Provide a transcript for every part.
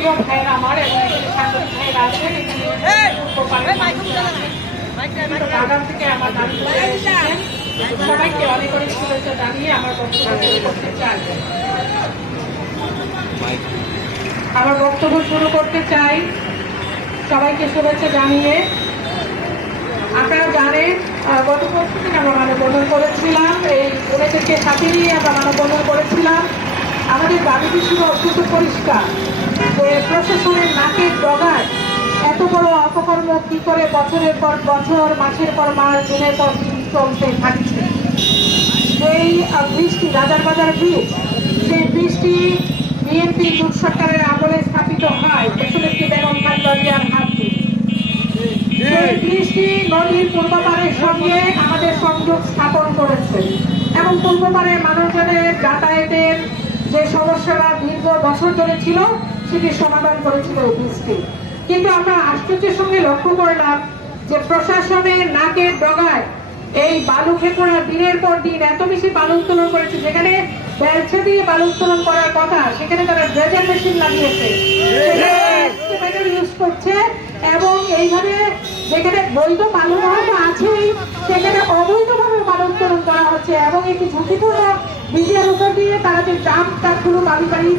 প্রিয় আমার এবং এখানে সাংবাদিক ভাইরা আছেন বাগান থেকে আমার দাবি করে সবাইকে অনেক অনেক শুভেচ্ছা জানিয়ে আমার বক্তব্য শুরু করতে চাই আমার বক্তব্য শুরু করতে চাই। সবাইকে শুভেচ্ছা জানিয়ে। আপনারা জানেন গত পরশু দিন আমরা মানববন্ধন করেছিলাম। এই উনিশকে সাথে নিয়ে আমরা মানববন্ধন করেছিলাম। আমাদের দাবিটি ছিল অত্যন্ত পরিষ্কার। প্রশাসনের নাকের ডগায় এত বড় অপকর্ম কি করে বছরের পর বছর, মাসের পর মাস দিনের পর দিন চলতে থাকছে? এই বৃষ্টি, রাজার বাজার ব্রিজ সেই বৃষ্টি বিএনপি জোট সরকারের আমলে স্থাপিত হয়। দেশনেত্রী বেগম খালেদার হাত বৃষ্টি নদীর পূর্ব পাড়ের সঙ্গে আমাদের সংযোগ স্থাপন করেছে। এবং পূর্ব পাড়ের মানুষজনের যাতায়াতের যে সমস্যাটা দীর্ঘ বছর ধরে ছিল সেটি সমাধান করেছিল এই কিন্তু আমরা আশ্চর্যের সঙ্গে লক্ষ্য করলাম যে প্রশাসনের নাকের ডগায় এই বালু খেকোড়া দিনের পর দিন এত বেশি বালু উত্তোলন করেছে, যেখানে বেলছে দিয়ে বালু উত্তোলন করার কথা, সেখানে তারা ড্রেজার মেশিন লাগিয়েছে। ইউজ করছে এবং এইভাবে যেখানে বৈধ বালু হয়তো আছেই, সেখানে অবৈধভাবে বালু উত্তোলন করা হচ্ছে এবং একটি ঝুঁকিপূর্ণ বিজয়ের উপর দিয়ে তারা যে ট্রাম ট্রাকগুলো বাড়ি বাড়ি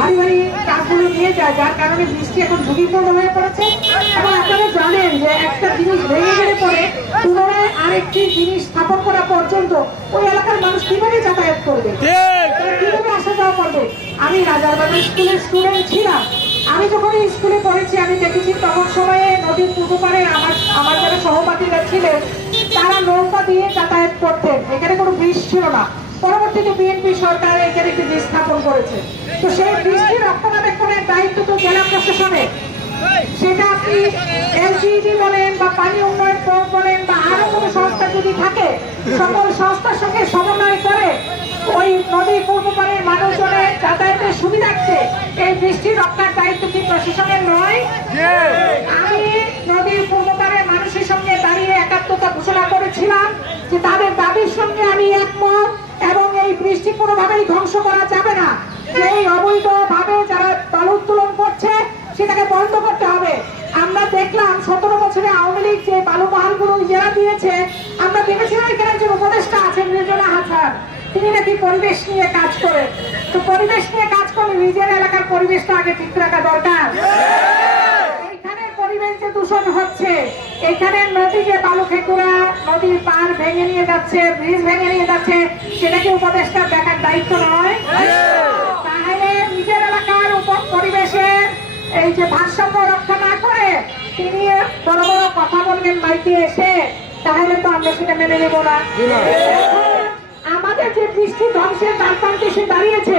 বাড়ি বাড়ি ট্রাকগুলো নিয়ে যায় যার কারণে বৃষ্টি এখন ঝুঁকিপূর্ণ হয়ে পড়েছে। এবং আপনারা জানেন যে একটা জিনিস ভেঙে গেলে পরে পুনরায় আরেকটি জিনিস স্থাপন করা পর্যন্ত ওই এলাকার মানুষ কীভাবে যাতায়াত করবে? কীভাবে আসা যাওয়া করবে? আমি রাজারবাজার স্কুলের স্টুডেন্ট ছিলাম। আমি যখন স্কুলে পড়েছি আমি দেখেছি তখন সময়ে নদীর পূর্ব পাড়ে আমার আমার যারা সহপাঠীরা ছিলেন তারা নৌকা দিয়ে যাতায়াত করতেন। এখানে কোনো ব্রিজ ছিল না। পরবর্তীতে বিএনপি সরকার এখানে একটি ব্রিজ স্থাপন করেছে। তো সেই ব্রিজটি রক্ষণাবেক্ষণের দায়িত্ব তো জেলা প্রশাসনের। সেটা আপনি এলজিডি বলেন বা পানি উন্নয়ন বোর্ড বলেন বা আরও কোনো সংস্থা যদি থাকে সকল সংস্থার সঙ্গে সমন্বয় করে ওই নদীর পূর্ব পাড়ের মানুষজনের যাতায়াতের সুবিধার্থে এই বৃষ্টি রক্ষার দায়িত্ব কি প্রশাসনের নয়? আমি নদীর পূর্ব পাড়ের মানুষের সঙ্গে দাঁড়িয়ে একাত্মতা ঘোষণা করেছিলাম যে তাদের দাবির সঙ্গে আমি একমত এবং এই বৃষ্টি কোনোভাবেই ধ্বংস করা যাবে না। এই অবৈধভাবে যারা বালু উত্তোলন করছে, সেটাকে বন্ধ করতে হবে। আমরা দেখলাম সতেরো বছরে আওয়ামী লীগ যে বালু পাহাড়গুলো ইজারা দিয়েছে, আমরা দেখেছিলাম এখানে একজন উপদেষ্টা আছেন রেজনা হাসান, তিনি নাকি পরিবেশ নিয়ে কাজ করে। তো পরিবেশ নিয়ে কাজ করলে নিজের এলাকার পরিবেশটা আগে ঠিক রাখা দরকার। যে দূষণ হচ্ছে। এখানে নদী যে বালু খেকুরা, নদীর পার ভেঙে নিয়ে যাচ্ছে, ব্রিজ ভেঙে নিয়ে যাচ্ছে সেটা কি উপদেষ্টার দেখার দায়িত্ব নয়। তাহলে নিজের এলাকার উপর পরিবেশের এই যে ভারসাম্য রক্ষা না করে তিনি বড় বড় কথা বলবেন মাইকে এসে তাহলে তো আমরা সেটা মেনে নেব না। আমাদের যে বৃষ্টি ধ্বংসের দ্বারপ্রান্তে এসে দাঁড়িয়েছে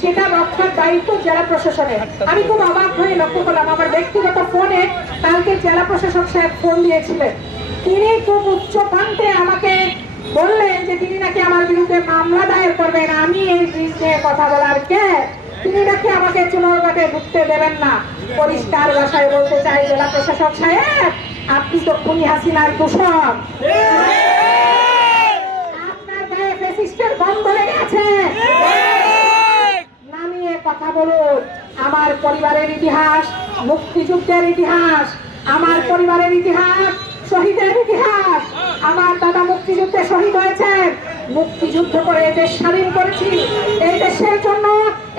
সেটা রক্ষার দায়িত্ব জেলা প্রশাসনের। আমি খুব অবাক হয়ে লক্ষ্য করলাম আমার ব্যক্তিগত ফোনে কালকে জেলা প্রশাসক সাহেব ফোন দিয়েছিলেন। তিনি খুব উচ্চ কণ্ঠে আমাকে বললেন যে তিনি নাকি আমার বিরুদ্ধে মামলা দায়ের করবেন। আমি এই ব্রিজ নিয়ে কথা বলার কে? তিনি নাকি আমাকে চুনারঘাটে ঢুকতে দেবেন না। পরিষ্কার ভাষায় বলতে চাই, জেলা প্রশাসক সাহেব, আপনি তো খুনি হাসিনার দূষণ আপনার নামিয়ে কথা বলুন। আমার পরিবারের ইতিহাস, মুক্তিযুদ্ধের ইতিহাস, আমার পরিবারের ইতিহাস। শহীদের ইতিহাস। আমার দাদা মুক্তিযুদ্ধে শহীদ হয়েছেন। মুক্তিযুদ্ধ করে দেশ স্বাধীন করেছি। এই দেশের জন্য,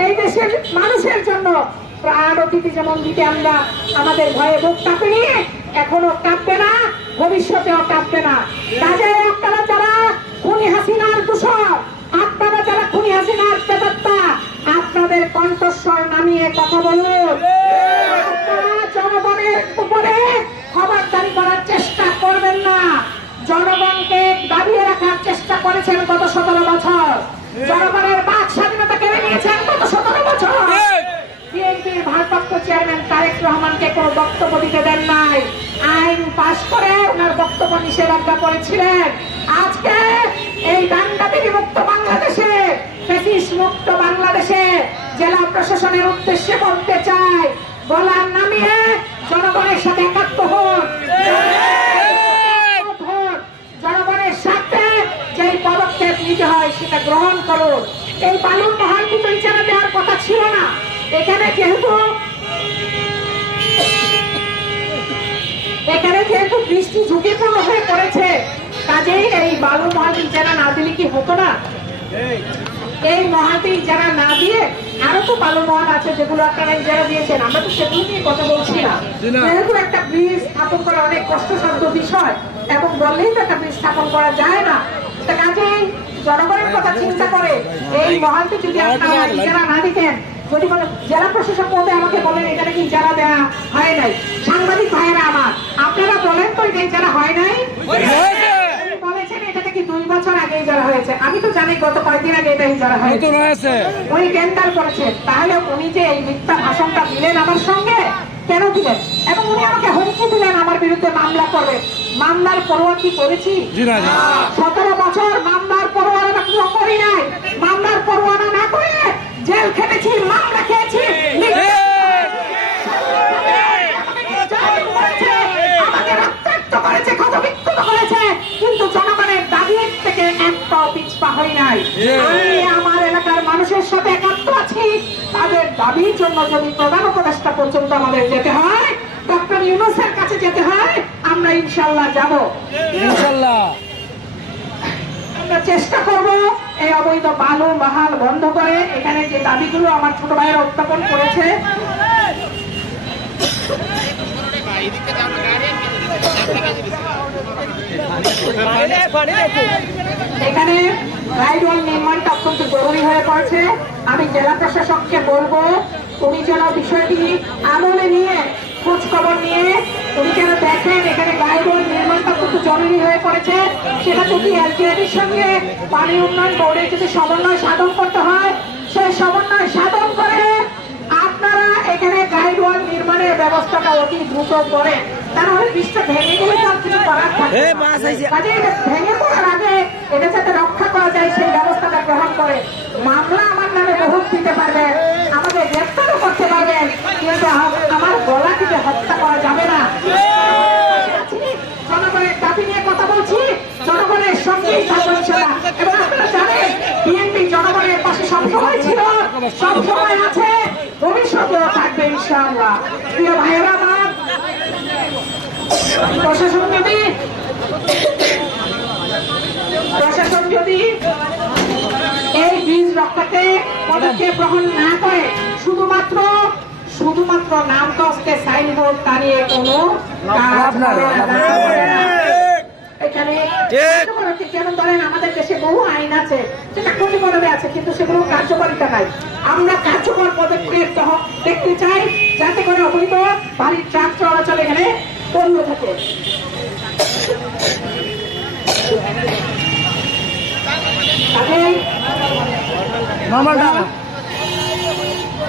এই দেশের মানুষের জন্য প্রাণ অতিথি যেমন দিতে আমরা আমাদের ভয়ে বুক কাঁপেনি, এখনও কাঁপবে না, ভবিষ্যতেও কাঁপবে না। কাজে আপনারা যারা, খুনি হাসিনার দূষণ। আপনারা যারা, খুনি হাসিনার প্রেতাত্মা আপনাদের কণ্ঠস্বর নামিয়ে কথা বলুন। আপনারা জনগণের উপরে খবরদারি করার চেষ্টা করবেন না। জনগণকে দাবিয়ে রাখার চেষ্টা করেছেন গত সতেরো বছর। জনগণের বাক স্বাধীনতা কেড়ে নিয়েছেন গত সতেরো বছর। বিএনপির ভারপ্রাপ্ত চেয়ারম্যান তারেক রহমানকে কোনো বক্তব্য দিতে দেন নাই। আইন পাশ করে ওনার বক্তব্য নিষেধাজ্ঞা করেছিলেন। আজকে এই দাঙ্গাবিধি মুক্ত বাংলাদেশে, ফেসিস মুক্ত বাংলাদেশে জেলা প্রশাসনের উদ্দেশ্যে বলতে চাই গলার নামিয়ে জনগণের সাথে এখানে যেহেতু এখানে যেহেতু বৃষ্টি ঝুঁকিপূর্ণ হয়ে পড়েছে। কাজেই এই বালু মহাল ইজারা না দিলে কি হতো না? এই। মহালটি ইজারা না দিয়ে আরও তো বালু মহাল আছে যেগুলো আপনারা ইজারা দিয়েছেন আমরা তো সেগুলো নিয়ে কথা বলছি না। যেহেতু একটা ব্রিজ স্থাপন করা অনেক কষ্টসাধ্য বিষয় এবং বললেই তো একটা ব্রিজ স্থাপন করা যায় না। কাজেই জনগণের কথা হ্যাঁ, চিন্তা হ্যাঁ, করে হ্যাঁ, এই মহালটি যদি আপনারা ইজারা না দিতেন যদি কোনো জেলা প্রশাসক মধ্যে আমাকে বলেন এটা নাকি ইজারা দেওয়া হয় নাই? সাংবাদিক ভাইয়েরা আমার আপনারা বলেন তো এটা ইজারা হয় নাই? বলেছেন এটা নাকি দুই বছর আগে ইজারা হয়েছে। আমি তো জানি গত কয়েকদিন আগে এটা ইজারা হয়েছে। উনি টেন্ডার করেছেন তাহলে উনি যে এই মিথ্যা ভাষণটা দিলেন আমার সঙ্গে কেন দিলেন? এবং উনি আমাকে হুমকি দিলেন আমার বিরুদ্ধে মামলা করবে। মামলার পরোয়া কি করেছি। সতেরো বছর মামলার করি নাই মামলার পরোয়ানা না করে জেল খেটেছি মামলা খেয়েছি কিন্তু জনগণের দাবির থেকে এক পাও পিছপা হই নাই। আমি আমার এলাকার মানুষের সাথে একাত্ম আছি। তাদের দাবির জন্য যদি প্রধান উপদেষ্টা পর্যন্ত আমাদের যেতে হয় ডক্টর ইউনুসের কাছে যেতে হয় আমরা ইনশাল্লাহ যাব। ইনশাল্লাহ। আমরা চেষ্টা করব এই অবৈধ বালু মাহাল বন্ধ করে এখানে যে দাবিগুলো আমার ছোট ভাইয়েরা উত্থাপন করেছে, এখানে গাইডওয়াল নির্মাণটা অত্যন্ত জরুরি হয়ে পড়ছে। আমি জেলা প্রশাসককে বলব উনি যেন বিষয়টি আমলে নিয়ে খোঁজ খবর নিয়ে উনি যেন দেখেন এখানে নির্মাণটা অত্যন্ত জরুরি হয়ে পড়েছে। সেটা যদি সঙ্গে পানি উন্নয়ন যদি সমন্বয় সাধন করতে হয় সেই সমন্বয় সাধন করে আপনারা এখানে গাইডওয়াল নির্মাণের ব্যবস্থাটা অতি দ্রুত করেন তাহলে বৃষ্টি ভেঙে গেলে কিছু করার ভেঙে পড়ার আগে এটা যাতে রক্ষা করা যায় সেই ব্যবস্থাটা গ্রহণ করে। মামলা নামে বহুত দিতে পারবেন, আমাদের গ্রেফতারও করতে পারবেন, কিন্তু আমার গলা থেকে হত্যা করা যাবে না জনগণের দাবি নিয়ে কথা বলছি, জনগণের সঙ্গেই। এবং আপনারা জানেন, বিএনপি জনগণের পাশে সবসময় ছিল সবসময় আছে, ভবিষ্যতেও থাকবে ইনশাআল্লাহ প্রিয় ভাইয়েরা প্রশাসন যদি প্রশাসন যদি এই বীজ রক্ষাতে পদক্ষেপ গ্রহণ না করে শুধুমাত্র শুধুমাত্র নাম কষ্টে সাইনবোর্ড দাঁড়িয়ে কোনো কাজ এখানে যেমন ধরেন আমাদের দেশে বহু আইন আছে সেটা ক্ষতিকরণে আছে কিন্তু সেগুলো কার্যকারিতা নাই। আমরা কার্যকর পদক্ষেপ গ্রহণ দেখতে চাই যাতে করে অবৈধ বাড়ির ট্রাক চলাচল এখানে বন্ধ থাকে। কাজেই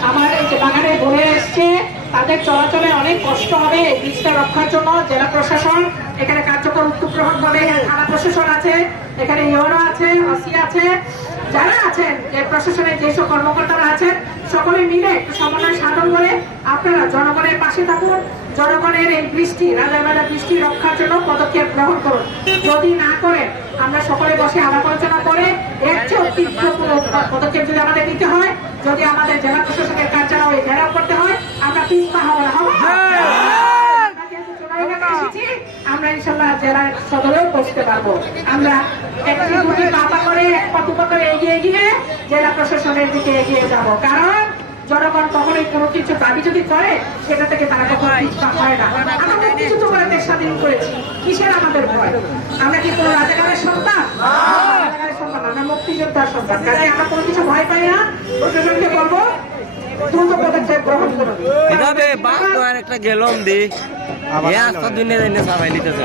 আমার এই যে বাগানে বলে এসছে তাদের চলাচলে অনেক কষ্ট হবে এই বীজটা রক্ষার জন্য। জেলা প্রশাসন এখানে কার্যকর উদ্যোগ গ্রহণ থানা প্রশাসন আছে এখানে ইউরো আছে অসি আছে যারা আছেন এই প্রশাসনের যেসব কর্মকর্তারা আছেন সকলে মিলে একটু সমন্বয় সাধন করে আপনারা জনগণের পাশে থাকুন। জনগণের এই বৃষ্টি রাজাবেলা বৃষ্টি রক্ষার জন্য পদক্ষেপ গ্রহণ করুন। যদি না করেন আমরা সকলে বসে আলাপ আলোচনা করে এর চেয়েও তীব্রপূর্ণ পদক্ষেপ যদি আমাদের নিতে হয় যদি আমাদের জেলা প্রশাসকের কার্যালয়ে ঘেরাও করতে হয় আমরা পিছপা হব না হব? আমরা এসেছি, আমরা ইনশাল্লাহ জেলার সদরেও পৌঁছতে পারব। আমরা একটি দুটি পাপা করে এক করে এগিয়ে গিয়ে জেলা প্রশাসনের দিকে এগিয়ে যাব। কারণ জনগণ কখনোই কোনো কিছু দাবি যদি করে সেটা থেকে তারা কখনো পিছপা হয় না। আমরা মুক্তিযুদ্ধ করে দেশ স্বাধীন করেছি। কিসের আমাদের ভয়? আমরা কি কোনো রাজাকারের সন্তান? রাজাকারের সন্তান না, আমরা মুক্তিযোদ্ধার সন্তান। কাজে আমরা কোনো কিছু ভয় পাই না। প্রশাসনকে বলব দ্রুত পদক্ষেপ গ্রহণ করুন এভাবে বাস তো আর একটা গেলম দি। এ আস্তা দিনে দিনে সারাই নিতেছে